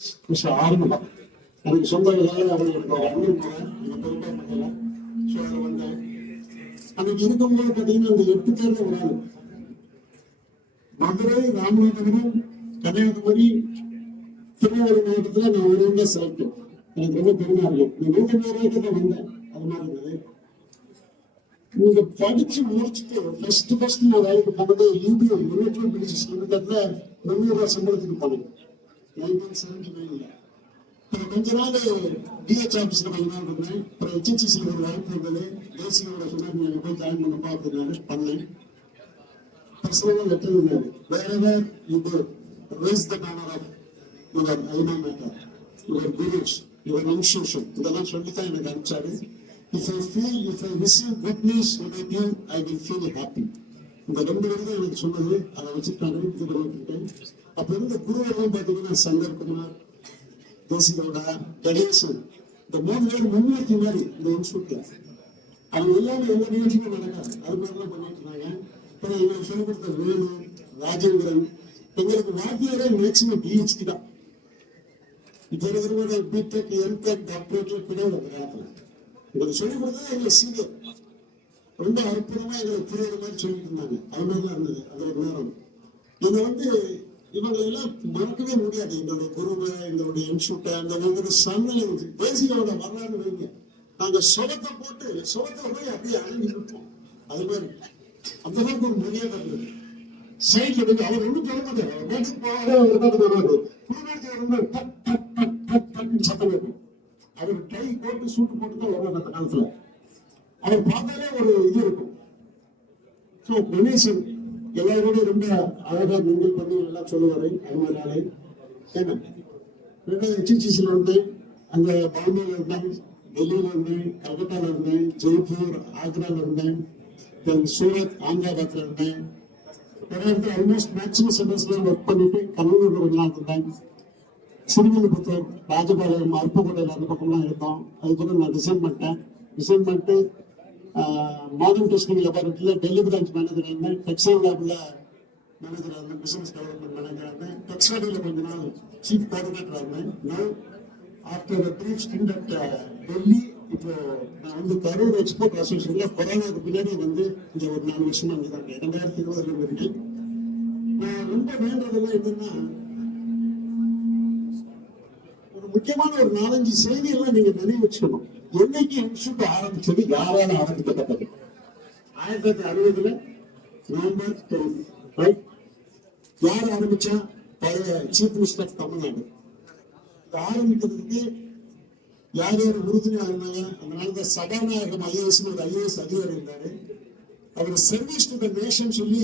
Mister ஆரம்பம் எனக்கு சொந்த வேலை அவங்களுக்கு ஒரு அண்ணன் பெருமை பண்ணல. ஸோ அதில் வந்தேன். அன்னைக்கு இருக்கும்போது பார்த்தீங்கன்னா அந்த 8 பேர்ல ஒரு ஆள் மதுரை, ராமநாதபுரம், கன்னியாகுமரி, திருநெல்வேலி மாவட்டத்தில் நான் ஒரு தான் செலக்ட். எனக்கு ரொம்ப பெருமையா இருக்கும். இந்த 150 ரூபாய்க்கு தான் வந்தேன். அது மாதிரி இருந்தது. நீங்க படிச்சு முடிச்சுட்டு ஃபர்ஸ்ட் நான் வேலைக்கு போனது யூபிஎம் யூனிட்ரி பிரிட்டிஷ் லிமிடெட்ல 300 ரூபாய் சம்பளத்துக்கு போனேன் 1979. கொஞ்ச நாள் டிஹெச் ஆஃபீஸ்ல கொஞ்ச நாள் இருந்தேன். அப்புறம் ஹெச்எஸ்சிசியில் ஒரு வாய்ப்பு இருந்தது. ஏசியோட சொன்னாங்க நீங்க போய் ஜாயின் பண்ணப்பா அப்படின்னாரு. பண்ணேன். பர்சனலா லெட்டர் இருந்தாரு. வேறவர் இது raise the banner of your alma mater, your gurus, your institution இதெல்லாம் சொல்லித்தான் எனக்கு அனுப்பிச்சாரு. If I receive good news about you, I will feel happy. இந்த 2 பேரும் எனக்கு சொன்னது. அதை வச்சுட்டாங்க. இது பண்ணிட்டேன். அப்ப இருந்த குருவெல்லாம் பாத்தீங்கன்னா சங்கர்குமார், தேசிகவுடா, கணேசன், இந்த 3 பேர் முன்னேற்றி மாதிரி இந்த இன்ஸ்டியூட்ல அவங்க எல்லாமே எல்லா நிகழ்ச்சியும் நடக்காது. அது மாதிரிலாம் பண்ணிட்டு இருந்தாங்க. அப்புறம் எங்களுக்கு சொல்லிக் கொடுத்த வேணு, ராஜேந்திரன், எங்களுக்கு வாத்தியாரே மேக்சிமம் பிஹெச்டி தான். இப்ப இருக்கிற பிடெக், எம்டெக், டாக்டரேட்ல கிடையாது. அந்த காலத்துல எங்களுக்கு சொல்லிக் கொடுத்தது எங்களுக்கு சீனியர். ரொம்ப அற்புதமா எங்களுக்கு புரியுற மாதிரி சொல்லிட்டு இருந்தாங்க. அது மாதிரிலாம் இருந்தது. அது ஒரு நேரம் இதை இவங்களை எல்லாம் மறக்கவே முடியாது. எங்களுடைய குருவை, எங்களுடைய இன்ஸ்டியூட்டை, அந்த ஒவ்வொரு சூழ்நிலை தேசியோட வரலாறு வைங்க. நாங்க சுகத்தை போட்டு சுகத்துல போய் அப்படியே அழிஞ்சு இருப்போம். அது மாதிரி அந்த அளவுக்கு ஒரு மரியாதை இருந்தது. சைட்ல வந்து அவர் ஒன்றும் சொல்ல மாட்டார். அவர் மேட்டுக்கு போவாரு, அவர் பாட்டு வருவாரு. குருநாட்டு சத்தம் இருக்கும். அவர் டை போட்டு சூட்டு போட்டு தான் வருவாங்க அந்த காலத்துல. அவர் பார்த்தாலே ஒரு இது இருக்கும். ஸோ கணேசன் எல்லாரோட ரொம்ப அழகா மிங்கிள் பண்ணி எல்லாம் சொல்லுவாரு. அது மாதிரி ஆளு ஏன்னா ஹெச்எஸ்சிசியில் இருந்தேன். அங்க பாம்பேல இருந்தேன், டெல்லியில இருந்தேன், கல்கத்தால இருந்தேன், ஜெய்ப்பூர், ஆக்ரால இருந்தேன், சூரத், அகமதாபாத்ல இருந்தேன். நிறைய இடத்துல ஆல்மோஸ்ட் மேக்சிமம் சென்டர்ஸ்ல ஒர்க் பண்ணிட்டு கண்ணூர்ல கொஞ்ச நாள் இருந்தேன். சிறுவில்லிபுத்தூர், ராஜபாளையம், அருப்புக்கோட்டையில் அந்த பக்கம்லாம் இருந்தோம். அதுக்கப்புறம் நான் ரிசைன் பண்ணிட்டு மாடர்ன் டெஸ்டிங் லெபார்டரியில டெல்லி பிரான்ச் மேனேஜர் இருந்தேன். டெக்ஸ்டைல் லேப்ல மேனேஜர் இருந்தேன். பிசினஸ் டெவலப்மெண்ட் மேனேஜர் இருந்தேன். டெக்ஸ்டைல கொஞ்ச நாள் சீஃப் கோஆர்டினேட்டர் இருந்தேன். நான் after brief stint at Delhi இப்போ நான் கரூர் எக்ஸ்போர்ட் அசோசியேஷன்ல கொரோனாவுக்கு பின்னாடி இங்க ஒரு 4 வருஷமா இங்கே தான் 2020 இருக்கேன். நான் ரொம்ப வேண்டதெல்லாம் என்னன்னா ஒரு முக்கியமான ஒரு 4-5 செய்தியெல்லாம் நீங்க நினைவு வச்சுக்கணும். என்னைக்கு இன்ஸ்டியூட் ஆரம்பிச்சது, யாரால ஆரம்பிக்கப்பட்டது? 1960 நவம்பர் 10. யார் ஆரம்பிச்சா? பழைய சீஃப் மினிஸ்டர் ஆஃப் தமிழ்நாடு. இது ஆரம்பிக்கிறதுக்கு யார் யார் உறுதுணையா இருந்தாங்க? அந்த நாள் சபாநாயகம் ஐஏஎஸ் ஒரு ஐஏஎஸ் அதிகாரி இருந்தாரு. அவர் சர்வீஸ் டு த நேஷன் சொல்லி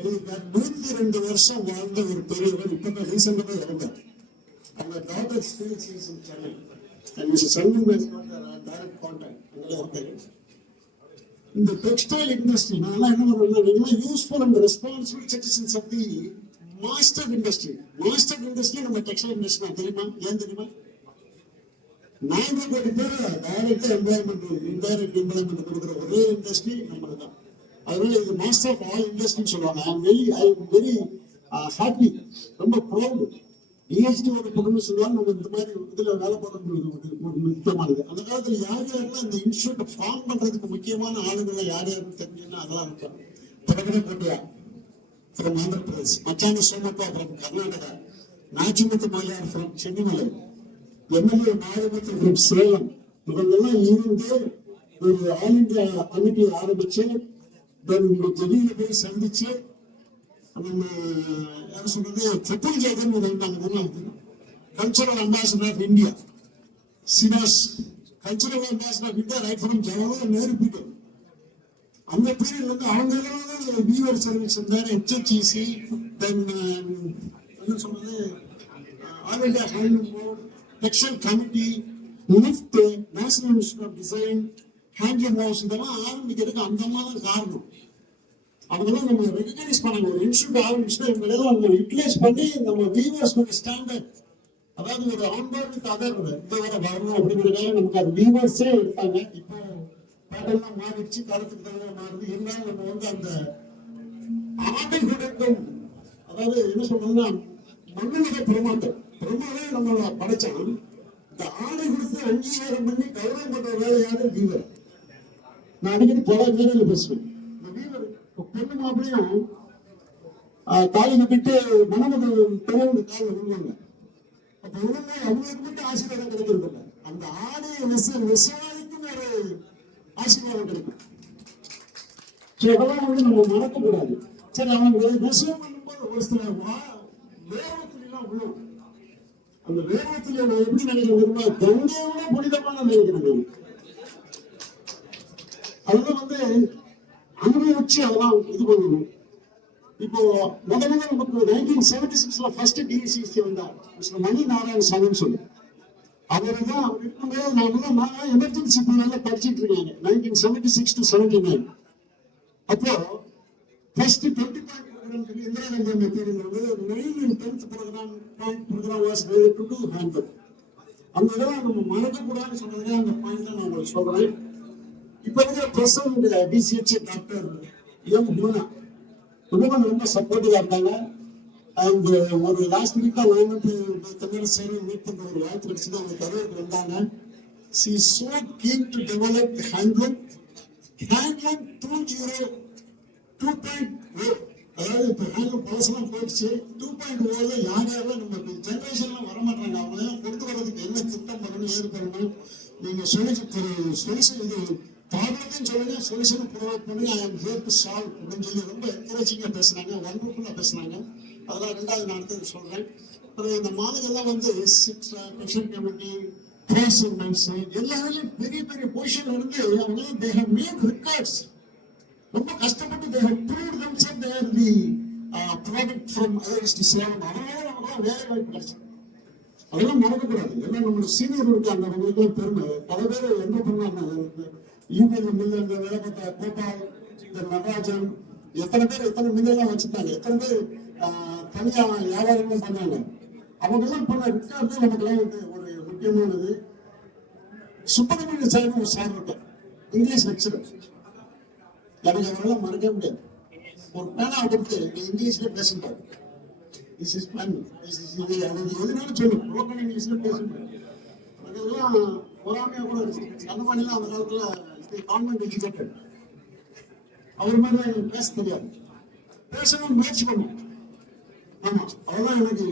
எழுதியிருக்காரு. 102 வருஷம் வாழ்ந்த ஒரு பெரியவர். இப்ப ரீசெண்டா இறந்தார். அவங்க டாக்டர் சென்னை. இந்த டெக்ஸ்டைல் இண்டஸ்ட்ரி நான் என்ன பண்ணுறேன், useful and responsible citizens of the master industry. Master industry நம்ம டெக்ஸ்டைல் இண்டஸ்ட்ரி தான். தெரியுமா? ஏன் தெரியுமா? 4 கோடி பேர் டைரக்டா எம்ப்ளாய்மெண்ட், இன்டைரக்ட் எம்ப்ளாய்மெண்ட் கொடுக்குற ஒரே இண்டஸ்ட்ரி நம்மளுக்கு தான். அதனால இது மாஸ்டர் ஆஃப் ஆல் இண்டஸ்ட்ரின்னு சொல்லுவாங்க. ஐ எம் வெரி ஹாப்பி, ரொம்ப ப்ரௌட். பிஹெச்டி ஒரு பொண்ணு சொல்லுவாங்க. நம்ம இந்த மாதிரி இதுல வேலை பார்க்கறது முக்கியமானது. அந்த காலத்துல யார் யாருன்னா இந்த இன்ஸ்டியூட் ஃபார்ம் பண்றதுக்கு முக்கியமான ஆளுங்களை யார் யாருன்னு தெரிஞ்சுன்னா அதெல்லாம் இருக்காங்க. பிரகட கோட்டையா ஃப்ரம் ஆந்திர பிரதேஷ், மச்சான Somappa from Karnataka, Nachimuthu மலையார் from Chennimalai, MLA Nagamuthu from Salem. இவங்கெல்லாம் இருந்து ஒரு ஆல் இந்தியா கமிட்டி ஆரம்பிச்சு டெல்லியில போய் சந்திச்சு யாரும் சொல்றது ட்ரிபிள் ஜெகன் cultural ambassador of India, China's cultural ambassador of India right from Jawaharlal Nehru period. அந்த பீரியட்ல அவங்க வீவர் சர்வீஸ் இருந்தாரு. ஹெச்எஸ்சிசி, தென் என்ன சொல்றது all India handloom board, textile committee, NIFT, National Institute of Design, handloom house, இதெல்லாம் ஆரம்பிக்கிறதுக்கு அந்த மாதிரி காரணம். அவங்கெல்லாம் நம்ம ரெகக்னைஸ் பண்ணணும். ஒரு இன்ஸ்டியூட் ஆரம்பிச்சுன்னா இவங்களெல்லாம் நம்ம யூட்டிலைஸ் பண்ணி நம்ம வீவர்ஸ் ஸ்டாண்டர்ட், அதாவது ஒரு ஆன்போர்ட் அதர் இந்த வர வரணும் அப்படிங்கிறதுக்காக நமக்கு அது வீவர்ஸே எடுத்தாங்க. இப்போ பாட்டெல்லாம் மாறிடுச்சு, காலத்துக்கு தகுந்த மாறுது. இருந்தாலும் நம்ம அந்த ஆடை கொடுக்கும், அதாவது என்ன சொல்றதுன்னா மண்ணுடைய பிரமாட்டம் பிரம்மாவே நம்மள படைச்சான். இந்த ஆடை கொடுத்து அங்கீகாரம் பண்ணி கௌரவம் பண்ற வேலையாவது வீவர். நான் அடிக்கடி பல வீரர்கள் பேசுவேன். இந்த வீவர் பொண்ணு மாப்பிளையும் தாலி கட்டிட்டு மணமகள் தலைவங்க காலில் விழுவாங்க. அப்ப விழுந்து அவங்களுக்கு மட்டும் ஆசீர்வாதம் கிடைக்கிறது இல்லை, அந்த ஆடை விசவாதிக்கும் ஒரு ஆசீர்வாதம் கிடைக்கும். அதெல்லாம் வந்து நம்ம மறக்கக்கூடாது. சரி, அவங்க விஷயம் பண்ணும்போது ஒரு சில வேகத்திலாம் விழும். அந்த வேகத்துல நான் எப்படி நினைக்கிறேன், கங்கையோட புனிதமான நினைக்கிறேன். அதெல்லாம் வந்து அனுபவிச்சு அதெல்லாம் இது பண்ணணும். இப்போ முதல்ல நமக்கு 1976 ஃபர்ஸ்ட் டிசிசி வந்தார் மிஸ்டர் மணி நாராயணசாமின்னு சொல்லி. அவரு தான் அவர் இருக்கும்போது நான் எமர்ஜென்சி பிள்ளைல படிச்சுட்டு இருக்காங்க 1976 to 79. அப்போ ஃபர்ஸ்ட் 20 பாயிண்ட் ப்ரோக்ராம் சொல்லி இந்திரா காந்தி மெத்தீரியல் வந்து 9 and 10th programme was related to handbook. அந்த இதெல்லாம் நம்ம மறக்கக்கூடாதுன்னு சொன்னதுக்காக அந்த பாயிண்ட் தான் நான் உங்களுக்கு சொல்றேன். இப்ப இருக்கிற present DCH doctor M Guna ரொம்ப சப்போர்ட்டிவா இருக்காங்க. அண்ட் ஒரு லாஸ்ட் வீக்கா வந்து தமிழ் சேவை மீட் பண்ற ஒரு வாய்ப்பு கிடைச்சது. அவங்க கருவுக்கு வந்தாங்க. She is so keen to develop handloom 2.0. அதாவது இப்ப ஹேண்ட்லூம் பழசெல்லாம் போயிடுச்சு. 2.0ல யாரெல்லாம் நம்ம ஜெனரேஷன்லாம் வரமாட்டாங்க. அவங்க கொண்டு வர்றதுக்கு என்ன திட்டம் பண்ணணும், ஏது பண்ணணும், நீங்க சொல்யூஷன் இது ப்ராப்ளத்தையும் சொல்லுங்க, சொல்யூஷன் ப்ரொவைட் பண்ணி I am here to solve அப்படின்னு சொல்லி ரொம்ப என்கரேஜிங்கா பேசுனாங்க, ஒண்டர்ஃபுல்லா பேசுனாங்க. அதெல்லாம் ரெண்டாவது நான் அடுத்தது சொல்றேன். அப்புறம் இந்த மாநிலம் வந்து 6 பெர்சன்ட் கமிட்டி எல்லாரும் பெரிய பெரிய பொசிஷன்ல இருந்து அவங்க they have made records. ரொம்ப கஷ்டப்பட்டு they have proved themselves they are the product from others to serve. அவங்களாம் வேலை வாய்ப்பு கிடைச்சு. அதெல்லாம் மறக்கக்கூடாது. எல்லாம் நம்மளோட சீனியர் இருக்காங்க, அவங்களுக்குலாம் பெருமை. பல பேர் என்ன பண்ணாங்க, யூபிஎல் மில்ல இந்த வேலை பார்த்த கோபால், இந்த நடராஜன், எத்தனை பேர் எத்தனை மில்லாம் வச்சுட்டாங்க, எத்தனை பேர் தனியா வியாபாரங்களும் பண்ணாங்க. அவங்க எல்லாம் பண்ண ரிக்கார்டு நமக்குலாம் வந்து ஒரு முக்கியமானது. சுப்பிரமணிய சார் ஒரு சார் இருக்கார், இங்கிலீஷ் லெக்சரர். எனக்கு அவரெல்லாம் மறக்க முடியாது. ஒரு பேனா கொடுத்து இங்கிலீஷ்ல பேசுறாரு. This is fun, this is இது, அது எதுனாலும் சொல்லும், புரோக்கன் இங்கிலீஷ்ல பேசுறாரு. அதெல்லாம் பொறாமையா கூட இருக்கு. அந்த மாதிரிலாம் அந்த காலத்துல கான்வென்ட் எஜுகேட்டட். அவர் மாதிரி எனக்கு பேச தெரியாது, பேசணும்னு முயற்சி பண்ணும். ஆமா, அவர்தான் எனக்கு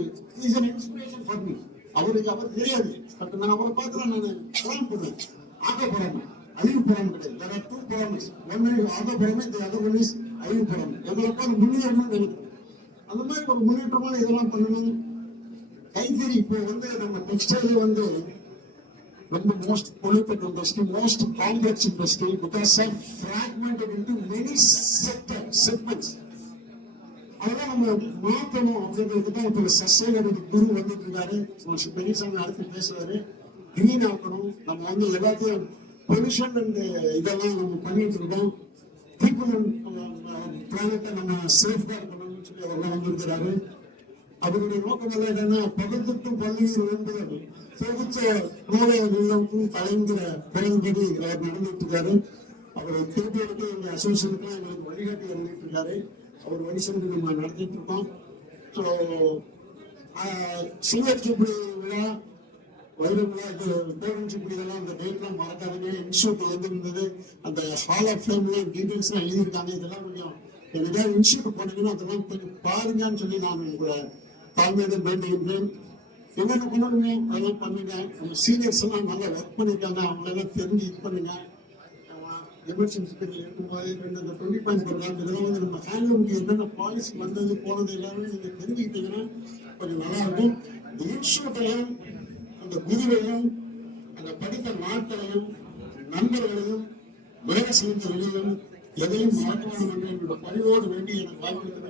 is an inspiration for me. அவர் தெரியாது, பட் நான் அவரை பார்த்து நான் பிளான் பண்ணுவேன். ஆக போறாம அழிவு போறாம கிடையாது. there are 2 promises. one is ஆக போறாம, the other one is அழிவு போறாம. எங்களை பார்த்து முன்னேறணும்னு நினைக்கிறேன். அந்த மாதிரி ஒரு முன்னேற்றமான இதெல்லாம் பண்ணணும். கைத்தறி இப்போ வந்து நம்ம டெக்ஸ்டைல் வந்து ரொம்ப most polluted industry, most complex industry because of fragmented into many segments. அதெல்லாம் நம்ம மாற்றணும் அப்படிங்கிறது தான் இப்போ சஸ்டைனபிலிட்டி குரு வந்துட்டு இருக்காரு. பெரியசாமி அடுத்து பேசுவாரு. கிரீன் ஆக்கணும், நம்ம வந்து எல்லாத்தையும் பொல்யூஷன் அண்ட் இதெல்லாம் நம்ம பண்ணிட்டு இருக்கோம். பீப்புள் பிளானட்டை நம்ம சேஃப்கார்ட் பண்ணணும்னு சொல்லி அவரெல்லாம் வந்திருக்கிறாரு. அவருடைய நோக்கம் எல்லாம் என்னன்னா, பகுத்துக்கும் பள்ளியில் என்பது தொகுத்த நோயாளிகளுக்கும் தலைங்கிற பிறகுபடி அவர் நடந்துட்டு இருக்காரு. அவர் திருப்பி எங்க அசோசியேஷனுக்கு எங்களுக்கு வழிகாட்டி வந்துட்டு இருக்காரு. அவர் வழி சென்று நம்ம நடத்திட்டு இருக்கோம். ஸோ சில்வர் ஜூப்ளி விழா, வைர விழா, கோல்டன் ஜூப்ளி இதெல்லாம் அந்த டேட்லாம் மறக்காதீங்க. இன்ஸ்டியூட் வந்து இருந்தது, அந்த ஹால் ஆஃப் ஃபேம்ல டீட்டெயில்ஸ்லாம் எழுதியிருக்காங்க. இதெல்லாம் கொஞ்சம் எனக்காவது இன்ஸ்டியூட் போனீங்கன்னா அதெல்லாம் கொஞ்சம் பாருங்கன்னு சொல்லி நான் உங்களை தாழ்மையுடன் வேண்டுகின்றேன். என்னென்ன பண்ணணுங்க அதெல்லாம் பண்ணுங்க. நம்ம சீனியர்ஸ் எல்லாம் நல்லா ஒர்க் பண்ணியிருக்காங்க, அவங்களெல்லாம் தெரிஞ்சு இது பண்ணுங்க. எமர்ஜென்சி பீரியட் இருக்கும்போது இந்த 20 பாயிண்ட் ப்ரோக்ராம் இதெல்லாம் வந்து நம்ம ஹேண்ட்லூமுக்கு என்னென்ன பாலிசி வந்தது போனது எல்லாமே நீங்க தெரிஞ்சுக்கிட்டீங்கன்னா கொஞ்சம் நல்லா இருக்கும். இந்த இன்ஸ்டியூட்டையும் அந்த குருவையும் அந்த படித்த நாட்களையும் நண்பர்களையும் வேலை செய்த வெளியும் எதையும் மறக்க வேண்டும் என்று என்னோட பணிவோடு வேண்டி எனக்கு வாய்ப்பு